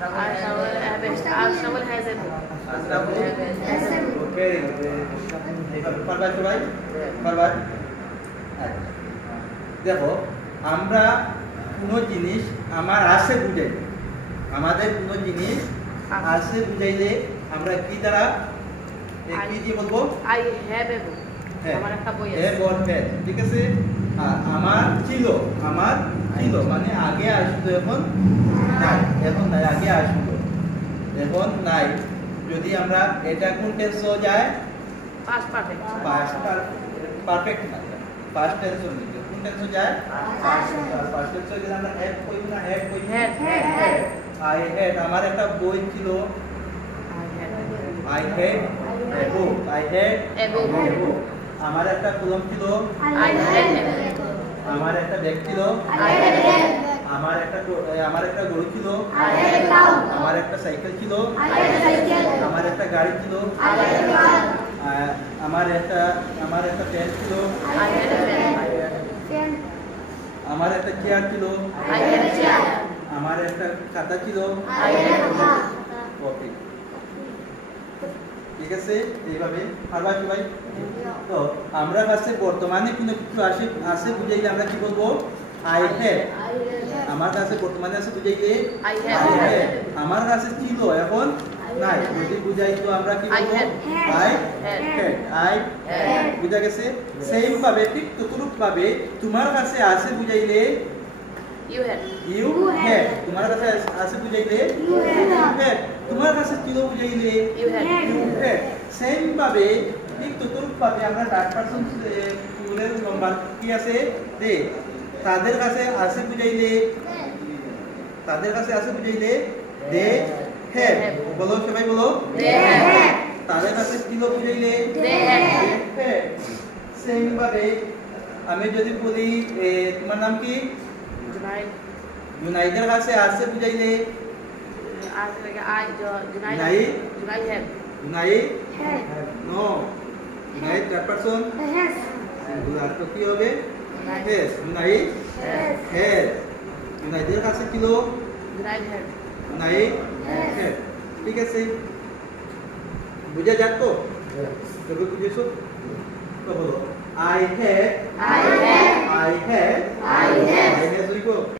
Ashraful has a book. ওকে পারবা সবাই পারবা দেখো আমরা কোনো জিনিস আমার আছে বুঝাই আমাদের কোনো জিনিস আছে বুঝাইলে আমরা কি দ্বারা কি দিয়ে বলবো I have a book. আমার একটা বই আছে। হ্যাঁ বলবেন ঠিক আছে আমার ছিল মানে আগে আসতো এখন নাই আগে আসতো এখন নাই যদি আমরা এটা কোন টেন্স যায় Past perfect. পারফেক্ট না পাস্ট টেন্স হইছে কোন টেন্স যায় পাস্ট টেন্স হইলে আমরা হ্যাড কইব না হ্যাড কইব Had. আই হ্যাড আমার একটা বই ছিল I had a book A book. আমার একটা কলম ছিল I had a book. আমার একটা ব্যাগ ছিল I had a bag. আমার একটা গরু ছিল I had a cow. আমার একটা সাইকেল ছিল I had a cycle. আমার একটা গাড়ি ছিল I had a car. আমার একটা পেন ছিল I had a pen. আমার একটা চেয়ার ছিল I had a chair. আমার একটা খাতা ছিল I had a book. ওকে ঠিক আছে এইভাবে পারবা কি ভাই তো আমরা কাছে বর্তমানে কোনো কিছু আসে বুঝাইলে আমরা কি বলবো আই হ্যাভ আমার কাছে বর্তমানে আছে বুঝাইলে I have. আমার কাছে ছিল এখন নাই যদি বুঝাই তো আমরা কি বলবো আই হ্যাড বুঝা গেছে সেম ভাবে ঠিক ততরূপ ভাবে তোমার কাছে আছে বুঝাইলে You had. ইউ হ্যাড তোমার কাছে আছে বুঝাইলে ইউ হ্যাড তোমার কাছে ছিল বুঝাইলে You had. You had same ভাবে ঠিক ততরূপ ভাবে আমরা থার্ড পারসন প্লুরাল নাম্বার কি আছে দে তাদের কাছে আছে বুঝাইলে দে হ্যাভ বলো সবাই বলো They had. তাদের কাছে ছিল বুঝাইলে They had. সেম ভাবে আমি যদি বলি তোমার নাম কি Junaid. জুনাইদের কাছে আছে বুঝাইলে Junaid have. Junaid no Junaid third person singular তো কি হবে হ্যাজ জুনাইদ হ্যাজ জুনাইদের কাছে ছিল Junaid had. জুনাইদ হ্যাজ ঠিক আছে বুঝা যাক তো তবে বুঝেছো তো বলো I had